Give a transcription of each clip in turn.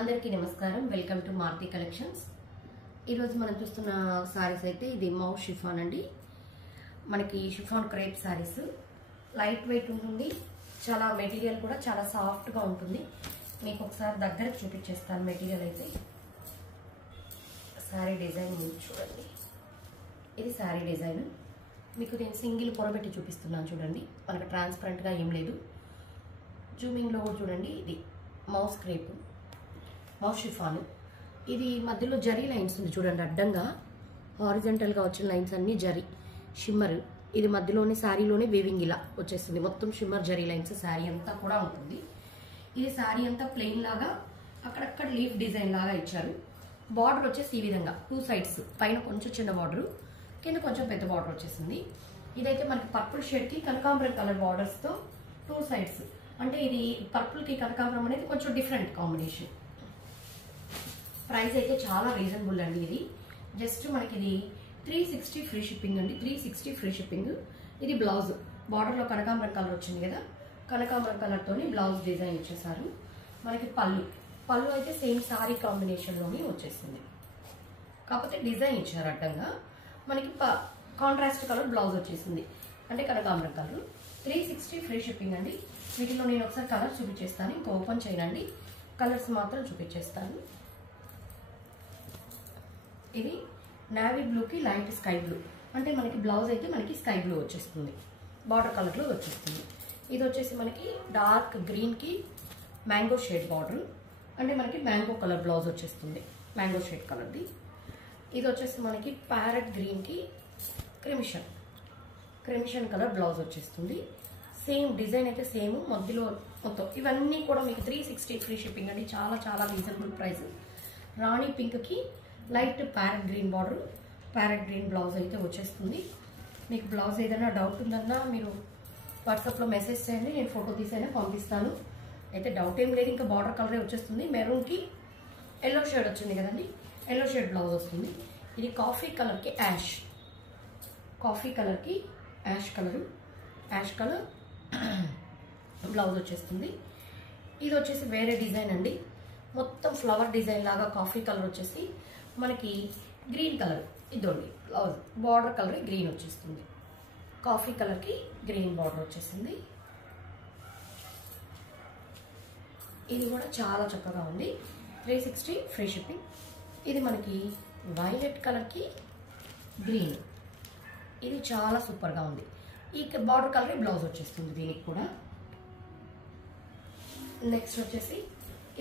అందరికీ నమస్కారం. Welcome to Maruti collections. ఈరోజు మనం చూస్తున్న సారీస్ అయితే ఇది మౌస్ షిఫాన్ అండి. మనకి chiffon crepe saris light weight ఉంటుంది. చాలా మెటీరియల్ కూడా చాలా సాఫ్ట్గా ఉంటుంది. మీకు ఒకసారి దగ్గర చూపించేస్తాను. మెటీరియల్ అయితే సారీ డిజైన్ చూడండి. ఇది సారీ డిజైన్. మీకు నేను సింగిల్ పొరబెట్టి చూపిస్తున్నాను చూడండి. మనకు ట్రాన్స్పరెంట్గా ఏం లేదు. జూమింగ్లో కూడా చూడండి. ఇది మౌస్ క్రేప్ మౌస్ షిఫాన్. ఇది మధ్యలో జరీ లైన్స్ ఉంది చూడండి. అడ్డంగా హారిజంటల్గా వచ్చిన లైన్స్ అన్నీ జరీ షిమ్మర్. ఇది మధ్యలోనే శారీలోనే వేవింగ్ ఇలా వచ్చేస్తుంది. మొత్తం షిమ్మర్ జరీ లైన్స్ శారీ అంతా కూడా ఉంటుంది. ఇది శారీ అంతా ప్లెయిన్ లాగా అక్కడక్కడ లీఫ్ డిజైన్ లాగా ఇచ్చారు. బార్డర్ వచ్చేసి ఈ విధంగా 2 సైడ్స్, పైన కొంచెం చిన్న బార్డర్, కింద కొంచెం పెద్ద బార్డర్ వచ్చేసింది. ఇదైతే మనకి పర్పుల్ షేడ్కి కనకాంబరం కలర్ బార్డర్స్తో 2 సైడ్స్. అంటే ఇది పర్పుల్కి కనకాంబరం అనేది కొంచెం డిఫరెంట్ కాంబినేషన్. ప్రైస్ అయితే చాలా రీజనబుల్ అండి. ఇది జస్ట్ మనకి ఇది 360 ఫ్రీ షిప్పింగ్ అండి. 360 ఫ్రీ షిప్పింగ్. ఇది బ్లౌజ్ బార్డర్లో కనకాంబరం కలర్ వచ్చింది కదా, కనకాంబరం కలర్తోని బ్లౌజ్ డిజైన్ ఇచ్చేసారు. మనకి పళ్ళు అయితే సేమ్ సారీ కాంబినేషన్లోనే వచ్చేసింది. కాకపోతే డిజైన్ ఇచ్చారు అడ్డంగా. మనకి కాంట్రాస్ట్ కలర్ బ్లౌజ్ వచ్చేసింది, అంటే కనకాంబరం కలర్. 360 ఫ్రీ షిప్పింగ్ అండి. వీటిలో నేను ఒకసారి కలర్ చూపించేస్తాను. ఇంకా ఓపెన్ చేయనండి, కలర్స్ మాత్రం చూపించేస్తాను. ఇది నావీ బ్లూకి లైట్ స్కై బ్లూ, అంటే మనకి బ్లౌజ్ అయితే మనకి స్కై బ్లూ వచ్చేస్తుంది, బార్డర్ కలర్లో వచ్చేస్తుంది. ఇది వచ్చేసి మనకి డార్క్ గ్రీన్కి మ్యాంగో షేడ్ బార్డర్, అంటే మనకి మ్యాంగో కలర్ బ్లౌజ్ వచ్చేస్తుంది, మ్యాంగో షేడ్ కలర్ది. ఇది వచ్చేసి మనకి ప్యారెట్ గ్రీన్కి క్రిమిషన్ కలర్ బ్లౌజ్ వచ్చేస్తుంది. సేమ్ డిజైన్ అయితే సేమ్, మధ్యలో మొత్తం ఇవన్నీ కూడా మీకు 360 ఫ్రీ షిప్పింగ్ అండి. చాలా చాలా రీజనబుల్ ప్రైస్. రాణి పింక్కి light parrot green border, parrot green blouse అయితే వచ్చేస్తుంది. మీకు బ్లౌజ్ ఏదైనా డౌట్ ఉందన్నా మీరు వాట్సాప్లో మెసేజ్ చేయండి, నేను ఫోటో తీసైనా పంపిస్తాను. అయితే డౌట్ ఏం లేదు, ఇంకా బార్డర్ కలరే వచ్చేస్తుంది. మెరూన్కి ఎల్లో షేడ్ వచ్చింది కదండి, ఎల్లో షేడ్ బ్లౌజ్ వస్తుంది. ఇది కాఫీ కలర్కి యాష్ కలర్ బ్లౌజ్ వచ్చేస్తుంది. ఇది వచ్చేసి వేరే డిజైన్ అండి. మొత్తం ఫ్లవర్ డిజైన్ లాగా కాఫీ కలర్ వచ్చేసి మనకి గ్రీన్ కలర్, ఇదండి బ్లౌజ్ బార్డర్ కలర్ గ్రీన్ వచ్చేస్తుంది. కాఫీ కలర్కి గ్రీన్ బార్డర్ వచ్చేసింది. ఇది కూడా చాలా చక్కగా ఉంది. 360 ఫ్రీ షిప్పింగ్. ఇది మనకి వైలెట్ కలర్కి గ్రీన్, ఇది చాలా సూపర్గా ఉంది. ఈ బార్డర్ కలర్ బ్లౌజ్ వచ్చేస్తుంది దీనికి కూడా. నెక్స్ట్ వచ్చేసి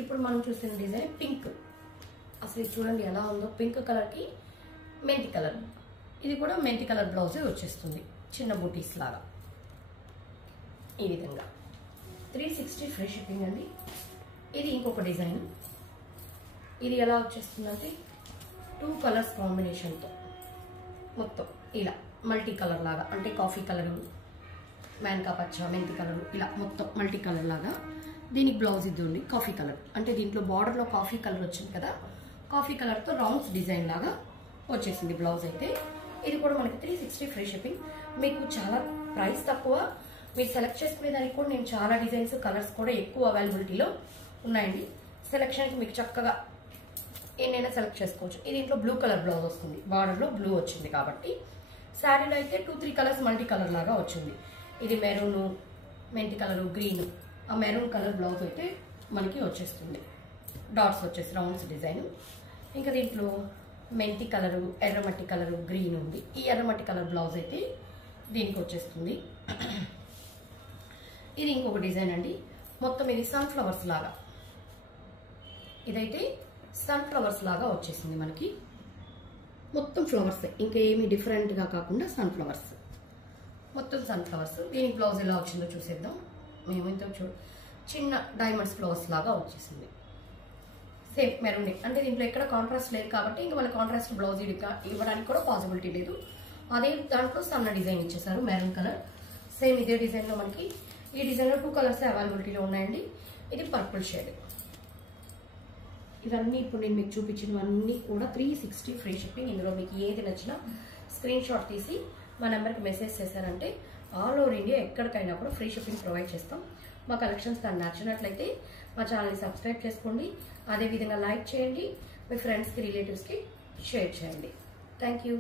ఇప్పుడు మనం చూసిన డిజైన్ పింక్. అసలు చూడండి ఎలా ఉందో, పింక్ కలర్కి మెంతి కలర్. ఇది కూడా మెంతి కలర్ బ్లౌజే వచ్చేస్తుంది, చిన్న బూటీస్ లాగా ఈ విధంగా. 360 ఫ్రీ షిప్పింగ్ అండి. ఇది ఇంకొక డిజైన్. ఇది ఎలా వచ్చేస్తుందంటే 2 కలర్స్ కాంబినేషన్తో మొత్తం ఇలా మల్టీ కలర్ లాగా, అంటే కాఫీ కలరు, మ్యాంకా పచ్చ, మెంతి కలరు, ఇలా మొత్తం మల్టీ కలర్ లాగా. దీనికి బ్లౌజ్ ఇది ఉంది కాఫీ కలర్, అంటే దీంట్లో బార్డర్లో కాఫీ కలర్ వచ్చింది కదా, కాఫీ కలర్తో రౌండ్స్ డిజైన్ లాగా వచ్చేసింది బ్లౌజ్ అయితే. ఇది కూడా మనకి 360 ఫ్రీ షిప్పింగ్. మీకు చాలా ప్రైస్ తక్కువ, మీరు సెలెక్ట్ చేసుకునే దానికి కూడా నేను చాలా డిజైన్స్, కలర్స్ కూడా ఎక్కువ అవైలబిలిటీలో ఉన్నాయండి. సెలెక్షన్కి మీకు చక్కగా ఏనైనా సెలెక్ట్ చేసుకోవచ్చు. ఇది దీంట్లో బ్లూ కలర్ బ్లౌజ్ వస్తుంది, బార్డర్లో బ్లూ వచ్చింది కాబట్టి. శారీలో అయితే 2-3 కలర్స్ మల్టీ కలర్ లాగా వచ్చింది. ఇది మెరూను, మెంతి కలరు, గ్రీన్. ఆ మెరూన్ కలర్ బ్లౌజ్ అయితే మనకి వచ్చేస్తుంది, డాట్స్ వచ్చేసి రౌండ్స్ డిజైన్. ఇంకా దీంట్లో మెంతి కలరు, ఎర్రమట్టి కలరు, గ్రీన్ ఉంది. ఈ ఎర్రమట్టి కలర్ బ్లౌజ్ అయితే దీనికి వచ్చేస్తుంది. ఇది ఇంకొక డిజైన్ అండి. మొత్తం ఇది సన్ఫ్లవర్స్ లాగా, ఇదైతే సన్ఫ్లవర్స్ లాగా వచ్చేసింది మనకి. మొత్తం ఫ్లవర్స్, ఇంకా ఏమి డిఫరెంట్గా కాకుండా సన్ఫ్లవర్స్, మొత్తం సన్ఫ్లవర్స్. దీనికి బ్లౌజ్ ఎలా వచ్చిందో చూసేద్దాం. మేము ఇంత చిన్న డైమండ్స్ ఫ్లవర్స్ లాగా వచ్చేసింది. సేమ్ మెరూన్, అంటే దీంట్లో ఎక్కడ కాంట్రాస్ట్ లేదు కాబట్టి ఇంకా మన కాంట్రాస్ట్ బ్లౌజ్ ఇవ్వడానికి కూడా పాసిబిలిటీ లేదు. అదే దాంట్లో సన్న డిజైన్ ఇచ్చేసారు, మెరూన్ కలర్. సేమ్ ఇదే డిజైన్లో మనకి ఈ డిజైన్లో 2 కలర్స్ అవైలబిలిటీలో ఉన్నాయండి. ఇది పర్పుల్ షేడ్. ఇవన్నీ ఇప్పుడు నేను మీకు చూపించినవన్నీ కూడా 360 ఫ్రీ షిప్పింగ్. ఇందులో మీకు ఏది నచ్చినా స్క్రీన్ షాట్ తీసి మా నెంబర్కి మెసేజ్ చేశారంటే ఆల్ ఓవర్ ఇండియా ఎక్కడికైనా కూడా ఫ్రీ షిప్పింగ్ ప్రొవైడ్ చేస్తాం. మా కలెక్షన్స్ కానీ నచ్చినట్లయితే మా ఛానల్ని సబ్స్క్రైబ్ చేసుకోండి. అదేవిధంగా లైక్ చేయండి, మీ ఫ్రెండ్స్కి రిలేటివ్స్కి షేర్ చేయండి. Thank you.